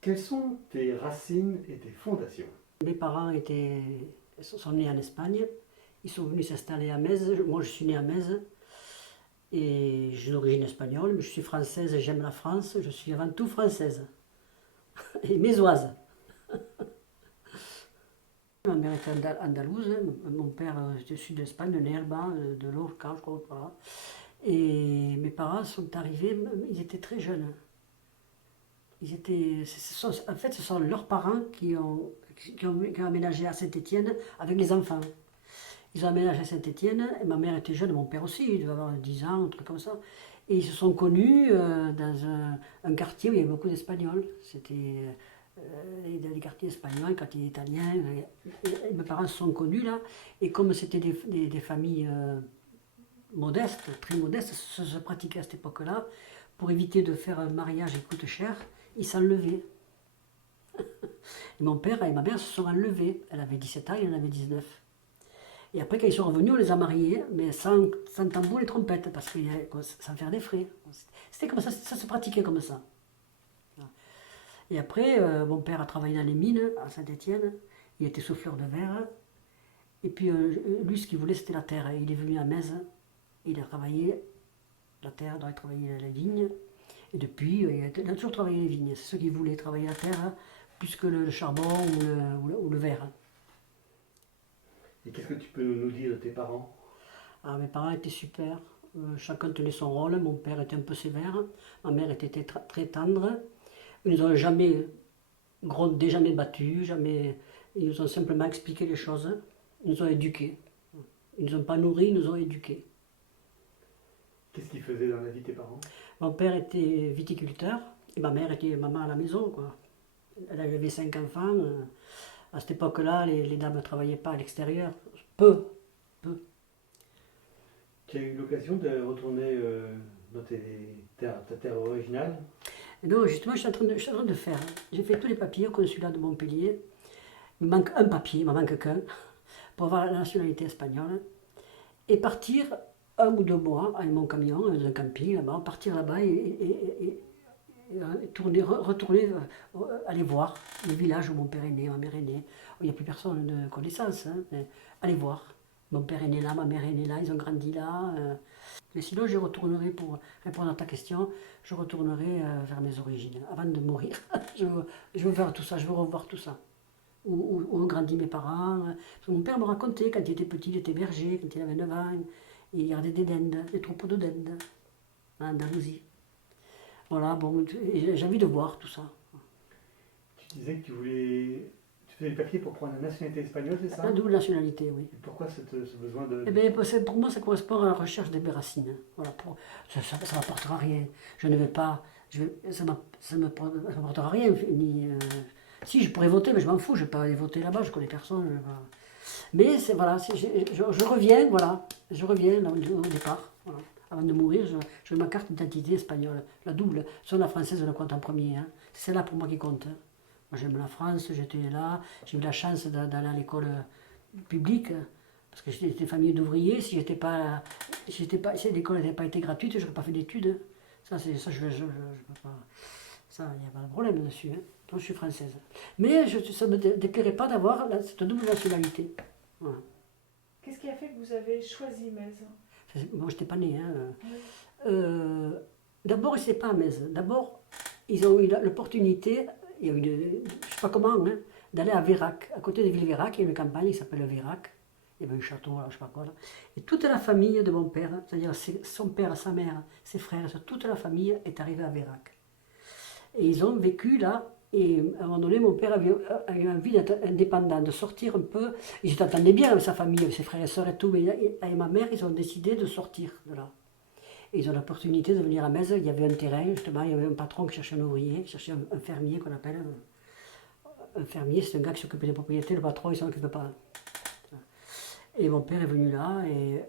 Quelles sont tes racines et tes fondations? Mes parents sont nés en Espagne. Ils sont venus s'installer à Metz. Moi, je suis né à Metz. Et j'ai d'origine espagnole, mais je suis française et j'aime la France. Je suis avant tout française. Et mésoise. Ma mère était andalouse, mon père du sud d'Espagne, de Nerba, de Lorca, je crois. Voilà. Et mes parents sont arrivés, ils étaient très jeunes. En fait, ce sont leurs parents qui ont aménagé à Saint-Étienne avec les enfants. Ils ont aménagé à Saint-Étienne, et ma mère était jeune, mon père aussi, il devait avoir 10 ans, un truc comme ça. Et ils se sont connus dans un quartier où il y avait beaucoup d'Espagnols. C'était dans les quartiers espagnols, quartiers italiens. Et mes parents se sont connus là, et comme c'était des familles modestes, très modestes, ça se pratiquait à cette époque-là, pour éviter de faire un mariage qui coûte cher, ils s'enlevaient. Et mon père et ma mère se sont enlevés. Elle avait 17 ans, il en avait 19. Et après, quand ils sont revenus, on les a mariés, mais sans tambour et trompette, parce que sans faire des frais. C'était comme ça se pratiquait comme ça. Et après, mon père a travaillé dans les mines à Saint-Étienne. Il était souffleur de verre. Et puis, lui, ce qu'il voulait, c'était la terre. Il est venu à Metz. Il a travaillé la terre, il a travaillé les vignes. Et depuis, il a toujours travaillé les vignes. C'est ce qu'il voulait, travailler la terre, plus que le charbon ou le verre. Et qu'est-ce que tu peux nous dire de tes parents? Ah, mes parents étaient super. Chacun tenait son rôle. Mon père était un peu sévère. Ma mère était très tendre. Ils nous ont jamais grondé, jamais battus. Ils nous ont simplement expliqué les choses. Ils nous ont éduqués. Ils nous ont pas nourris, ils nous ont éduqués. Qu'est-ce qu'ils faisaient dans la vie, tes parents? Mon père était viticulteur et ma mère était maman à la maison, quoi. Elle avait 5 enfants. À cette époque-là, les dames ne travaillaient pas à l'extérieur. Peu. Tu as eu l'occasion de retourner dans ta terre originale? Et donc, justement, je suis en train de faire. J'ai fait tous les papiers au consulat de Montpellier. Il me manque un papier, il ne m'en manque qu'un, pour avoir la nationalité espagnole. Et partir 1 ou 2 mois avec mon camion, dans un camping là-bas, partir là-bas et retourner, aller voir le village où mon père est né, ma mère est née. Il n'y a plus personne de connaissance, hein, mais aller voir. Mon père est né là, ma mère est née là, ils ont grandi là. Mais sinon, je retournerai, pour répondre à ta question, je retournerai vers mes origines, avant de mourir. Je veux faire tout ça, je veux revoir tout ça. Où ont grandi mes parents. Mon père me racontait, quand il était petit, il était berger, quand il avait 9 ans, il gardait des dindes, des troupeaux de dindes, en Andalousie. Voilà, bon, j'ai envie de voir tout ça. Tu disais que tu faisais le papier pour prendre la nationalité espagnole, c'est ça? La double nationalité, oui. Et pourquoi ce besoin de... Eh bien, pour moi, ça correspond à la recherche des racines. Voilà, ça n'apportera rien. Je ne vais pas... ça ne m'apportera rien. Si, je pourrais voter, mais je m'en fous. Je ne vais pas aller voter là-bas, je connais personne. Mais voilà, je reviens, voilà. Je reviens là, au départ. Voilà. Avant de mourir, je veux ma carte d'identité espagnole, la double. Soit la française, le compte en premier. Hein. C'est là pour moi qui compte. Hein. Moi, j'aime la France, j'étais là. J'ai eu la chance d'aller à l'école publique. Parce que j'étais famille d'ouvriers, si l'école n'avait pas été gratuite, je n'aurais pas fait d'études. Ça, je peux pas. Ça, il n'y a pas de problème dessus. Hein. Donc, je suis française. Mais ça ne me déplairait pas d'avoir cette double nationalité. Voilà. Qu'est-ce qui a fait que vous avez choisi Metz? Moi, je n'étais pas née. Hein. Oui. D'abord, ils n'étaient pas à Metz. D'abord, ils ont eu l'opportunité, il y a eu je ne sais pas comment, hein, d'aller à Vérac. À côté de Ville-Vérac, il y a une campagne qui s'appelle Vérac. Il y avait un château, je ne sais pas quoi. Là. Et toute la famille de mon père, c'est-à-dire son père, sa mère, ses frères, toute la famille est arrivée à Vérac. Et ils ont vécu là, et à un moment donné, mon père a eu envie d'être indépendant, de sortir un peu. Ils s'entendaient bien avec sa famille, avec ses frères et sœurs et tout, mais avec ma mère, ils ont décidé de sortir de là. Et ils ont l'opportunité de venir à Metz. Il y avait un terrain, justement, il y avait un patron qui cherchait un ouvrier, qui cherchait un fermier qu'on appelle. Un fermier, c'est un gars qui s'occupait des propriétés, le patron, il ne s'en occupait pas. Et mon père est venu là, et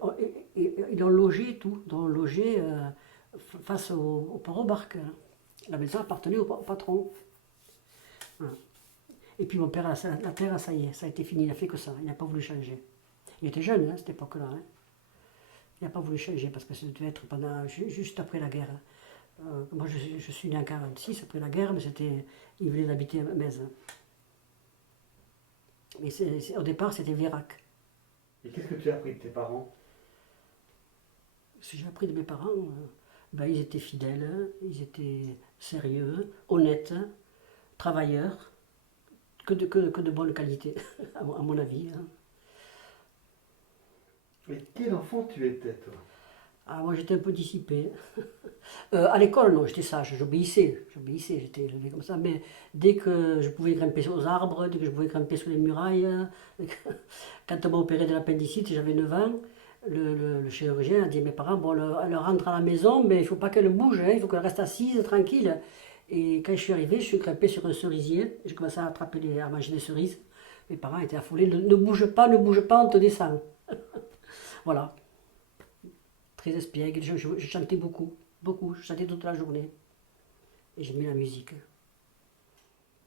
ils l'ont logé et tout. Ils l'ont logé face au port aux barques. La maison appartenait au patron. Voilà. Et puis mon père, la terre, ça y est, ça a été fini, il n'a fait que ça, il n'a pas voulu changer. Il était jeune à cette époque-là. Hein. Il n'a pas voulu changer parce que ça devait être juste après la guerre. Moi, je suis né en 1946, après la guerre, mais ils venaient d'habiter à Metz. Mais au départ, c'était Vérac. Et qu'est-ce que tu as appris de tes parents? Ce que j'ai appris de mes parents, ben, ils étaient fidèles, ils étaient sérieux, honnêtes, travailleurs, que de bonne qualité, à mon avis. Hein. Et quel enfant tu étais, toi? Ah, moi, j'étais un peu dissipé. À l'école, non, j'étais sage, j'obéissais, j'étais élevé comme ça, mais dès que je pouvais grimper aux arbres, dès que je pouvais grimper sur les murailles, quand on m'a opéré de l'appendicite, j'avais 9 ans, le chirurgien a dit à mes parents, bon, elle rentre à la maison, mais il ne faut pas qu'elle bouge, hein, il faut qu'elle reste assise, tranquille. Et quand je suis arrivé, je suis grimpé sur un cerisier, j'ai commencé à à manger des cerises. Mes parents étaient affolés, ne bouge pas, on te descend. Voilà, très espiègle, je chantais beaucoup, je chantais toute la journée. Et j'aimais la musique.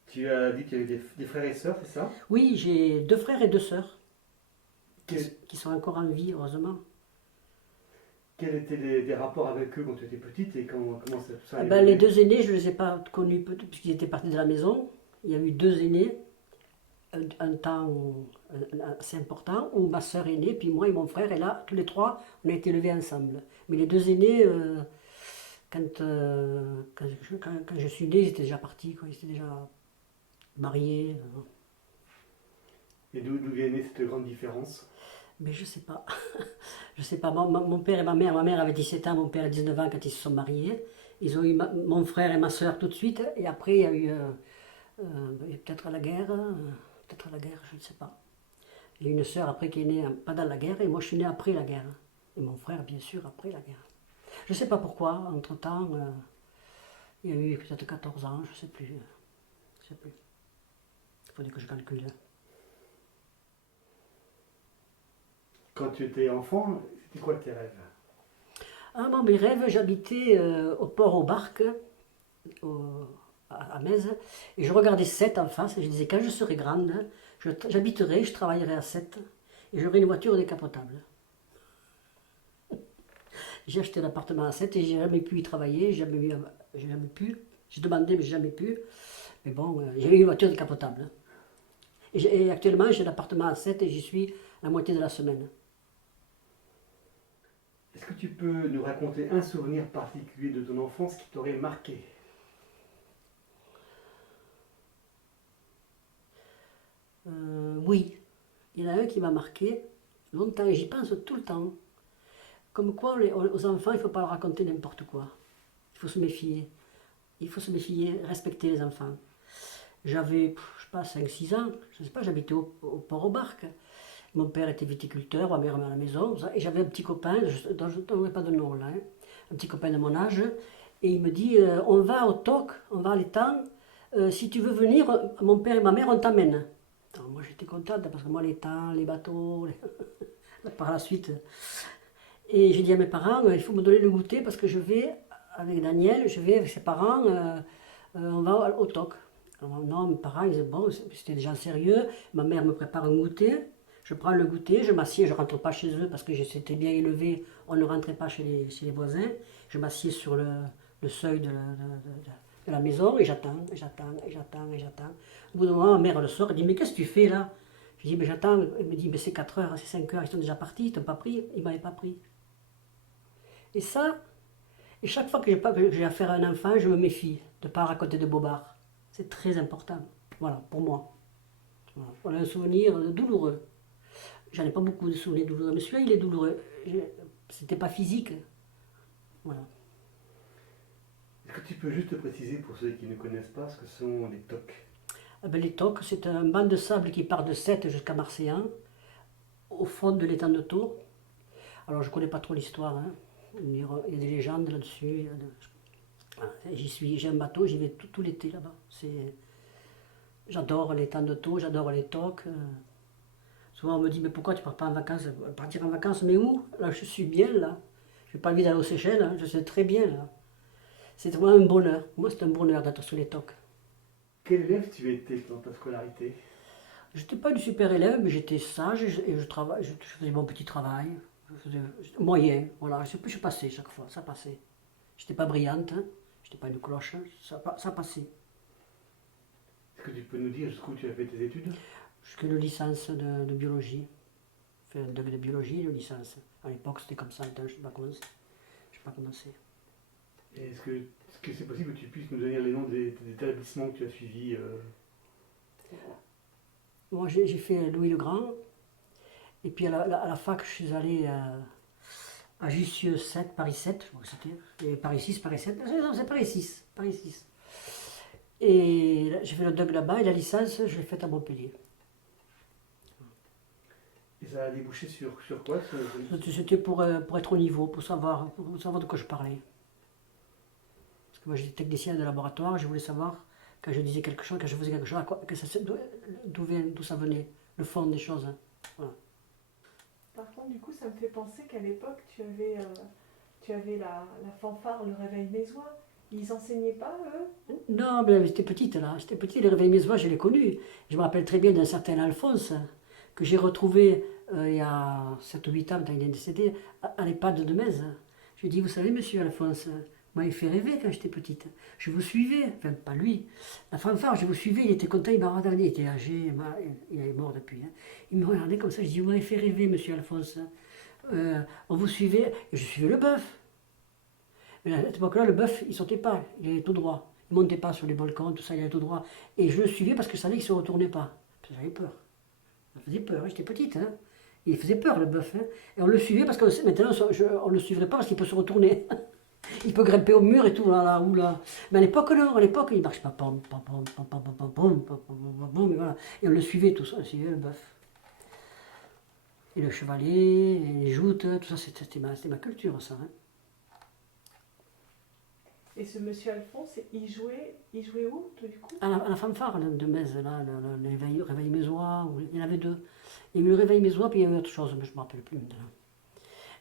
Tu as dit que tu avais des frères et sœurs, c'est ça? Oui, j'ai 2 frères et 2 sœurs Quel- qui sont encore en vie, heureusement. Quels étaient les rapports avec eux quand tu étais petite et comment tout ça a Ah ben, les évolué? 2 aînés, je ne les ai pas connus puisqu'ils étaient partis de la maison. Il y a eu 2 aînés, un temps assez important, où ma sœur est née, puis moi et mon frère, et là, tous les 3, on a été élevés ensemble. Mais les 2 aînés, quand je suis née, ils étaient déjà partis, quoi. Ils étaient déjà mariés. Et d'où venait cette grande différence? Mais je sais pas. Je sais pas. Mon père et ma mère avaient 17 ans, mon père a 19 ans quand ils se sont mariés. Ils ont eu mon frère et ma soeur tout de suite. Et après, il y a eu peut-être la guerre. Peut-être la guerre, je ne sais pas. Il y a une sœur après qui est née pendant la guerre et moi je suis né après la guerre. Et mon frère, bien sûr, après la guerre. Je ne sais pas pourquoi. Entre-temps, il y a eu peut-être 14 ans, je ne sais plus. Je sais plus. Il faudrait que je calcule. Quand tu étais enfant, c'était quoi tes rêves? Ah, moi, mes rêves, j'habitais au port aux Barques, à Metz, et je regardais Sète en face, et je disais, quand je serai grande, j'habiterai, je travaillerai à Sète, et j'aurai une voiture décapotable. J'ai acheté l'appartement à Sète, et j'ai jamais pu y travailler, j'ai jamais pu, j'ai demandé, mais j'ai jamais pu. Mais bon, j'ai eu une voiture décapotable. Et actuellement, j'ai l'appartement à Sète, et j'y suis la moitié de la semaine. Est-ce que tu peux nous raconter un souvenir particulier de ton enfance qui t'aurait marqué? Oui, il y en a un qui m'a marqué longtemps, et j'y pense tout le temps. Comme quoi, aux enfants, il ne faut pas leur raconter n'importe quoi. Il faut se méfier. Il faut se méfier, respecter les enfants. J'avais, je sais pas, 5-6 ans, je sais pas, j'habitais au port aux Barques. Mon père était viticulteur, ma mère à la maison, et j'avais un petit copain, dont je ne donnerai pas de nom là, hein, un petit copain de mon âge, et il me dit, on va au TOC, on va à l'étang, si tu veux venir, mon père et ma mère, on t'amène. Alors, moi j'étais contente, parce que moi l'étang, les bateaux, par la suite. Et j'ai dit à mes parents, il faut me donner le goûter, parce que je vais, avec Daniel, je vais avec ses parents, on va au TOC. Alors, non, mes parents, ils disaient, bon, c'était des gens sérieux, ma mère me prépare un goûter. Je prends le goûter, je m'assieds, je ne rentre pas chez eux parce que j'étais bien élevé, on ne rentrait pas chez les voisins. Je m'assieds sur le seuil de la maison et j'attends. Au bout d'un moment, ma mère le sort, elle dit, mais qu'est-ce que tu fais là? Je dis, mais j'attends. Elle me dit, mais c'est 4 heures, c'est 5 heures, ils sont déjà partis, ils t'ont pas pris. Ils ne m'avaient pas pris. Et ça, et chaque fois que j'ai affaire à un enfant, je me méfie de ne pas raconter de bobards. C'est très important, voilà, pour moi. Voilà un souvenir douloureux. J'en ai pas beaucoup de souvenirs douloureux, mais celui-là, il est douloureux. C'était pas physique. Voilà. Est-ce que tu peux juste préciser pour ceux qui ne connaissent pas ce que sont les TOC? Ah ben, les Tocs, c'est un banc de sable qui part de Sète jusqu'à Marseillan, au fond de l'étang de Tours. Alors, je connais pas trop l'histoire. Hein. Il y a des légendes là-dessus. J'ai un bateau, j'y vais tout l'été là-bas. J'adore l'étang de Tours, j'adore les Tocs. Souvent on me dit, mais pourquoi tu ne pars pas en vacances? Partir en vacances, mais où? Là, je suis bien, là. Je n'ai pas envie d'aller aux Seychelles, hein. Je sais très bien, là. C'est vraiment un bonheur. Moi, c'est un bonheur d'être sur les Tocs. Quel élève tu étais dans ta scolarité? Je n'étais pas une super élève, mais j'étais sage et je faisais mon petit travail. Je faisais moyen, voilà. Je passais chaque fois, ça passait. J'étais pas brillante, hein. J'étais pas une cloche, ça passait. Est-ce que tu peux nous dire jusqu'où tu as fait tes études? Jusqu'à une licence de biologie. J'ai fait un doc de biologie et une licence. À l'époque, c'était comme ça, je ne sais pas comment c'est. Je sais pas comment c'est. Et est-ce que c'est possible que tu puisses nous donner les noms des établissements que tu as suivis Moi, j'ai fait Louis le Grand. Et puis à la fac, je suis allé à Jussieu 7, Paris 7, je crois que c'était. Et Paris 6, Paris 7. Non, c'est Paris 6. Paris 6. Et j'ai fait le doc là-bas et la licence, je l'ai faite à Montpellier. Et ça a débouché sur quoi C'était pour être au niveau, pour savoir de quoi je parlais. Parce que moi j'étais technicien de laboratoire, je voulais savoir, quand je disais quelque chose, quand je faisais quelque chose, d'où ça venait, le fond des choses. Hein. Voilà. Par contre, du coup, ça me fait penser qu'à l'époque, tu avais la fanfare, le réveil mésois. Ils enseignaient pas, eux? Non, mais j'étais petite là, j'étais petite, les réveils mésois, je l'ai connu. Je me rappelle très bien d'un certain Alphonse, que j'ai retrouvé il y a 7 ou 8 ans, quand il est décédé, à l'EHPAD de Metz. Je lui ai dit, vous savez, monsieur Alphonse, moi, il fait rêver quand j'étais petite. Je vous suivais, enfin, pas lui, la fanfare, je vous suivais, il était content, il m'a regardé, il était âgé, il est mort depuis. Hein. Il me regardait comme ça, je dis, vous m'avez fait rêver, monsieur Alphonse. On vous suivait, et je suivais le bœuf. Mais à cette époque-là, le bœuf, il ne sautait pas, il allait tout droit. Il ne montait pas sur les balcons, tout ça, il allait tout droit. Et je le suivais parce que je savais qu'il ne se retournait pas. J'avais peur. Ça faisait peur, hein, j'étais petite. Hein. Il faisait peur, le bœuf. Hein. Et on le suivait parce que maintenant, on ne le suivrait pas parce qu'il peut se retourner. Il peut grimper au mur et tout, là, ou là. Mais à l'époque, non, à l'époque, il ne marche pas. Pom, pom, pom, pom, pom, pom, pom, pom, pom, pom, et voilà. Et on le suivait, tout ça, on suivait le bœuf. Et le chevalet, et les joutes, tout ça, c'était ma culture, ça. Hein. Et ce monsieur Alphonse, il jouait où, du coup? À la fanfare de Metz, là, le réveil mésois, il y en avait deux. Il y a eu le réveil mésois, puis il y a eu autre chose, mais je ne me rappelle plus maintenant.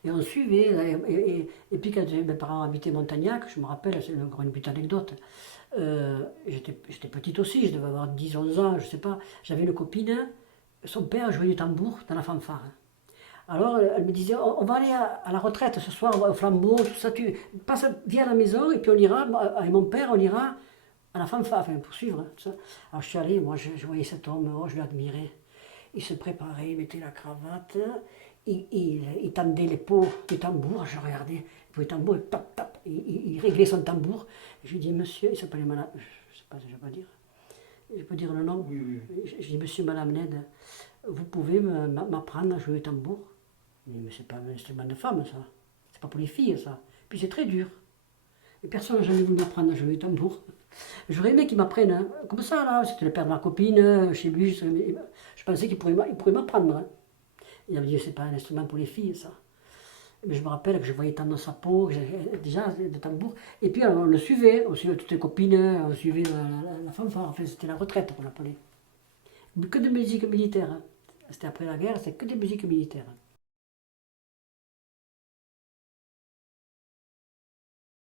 Et on suivait, là, et puis quand mes parents habitaient Montagnac, je me rappelle, c'est encore une petite anecdote, j'étais petite aussi, je devais avoir 10, 11 ans, je ne sais pas, j'avais une copine, son père jouait du tambour dans la fanfare. Alors elle me disait, on va aller à la retraite ce soir, au flambeau, tout ça, viens à la maison, et puis on ira, avec mon père, on ira à la fanfare, enfin, pour suivre. Hein, tout ça. Alors je suis allé, moi je voyais cet homme, oh, je l'admirais. Il se préparait, il mettait la cravate, il tendait les pots du tambour, je regardais, le tambour, tap, tap, il réglait son tambour. Je lui dis, monsieur, il s'appelait Madame, je ne sais pas si je peux dire, je peux dire le nom. Oui. Je dis, monsieur, Madame Ned, vous pouvez m'apprendre à jouer au tambour? Il dit, mais c'est pas un instrument de femme, ça. C'est pas pour les filles, ça. Puis c'est très dur. Et personne n'a jamais voulu m'apprendre à jouer au tambour. J'aurais aimé qu'il m'apprenne, hein. Comme ça, là. C'était le père de ma copine, chez lui. Je pensais qu'il pourrait m'apprendre. Hein. Il avait dit, c'est pas un instrument pour les filles, ça. Mais je me rappelle que je voyais tendre sa peau, déjà, le tambour. Et puis, on le suivait. On suivait toutes les copines, on suivait la fanfare. Enfin, c'était la retraite, qu'on l'appelait. Que de musique militaire. Hein. C'était après la guerre, c'était que des musiques militaires.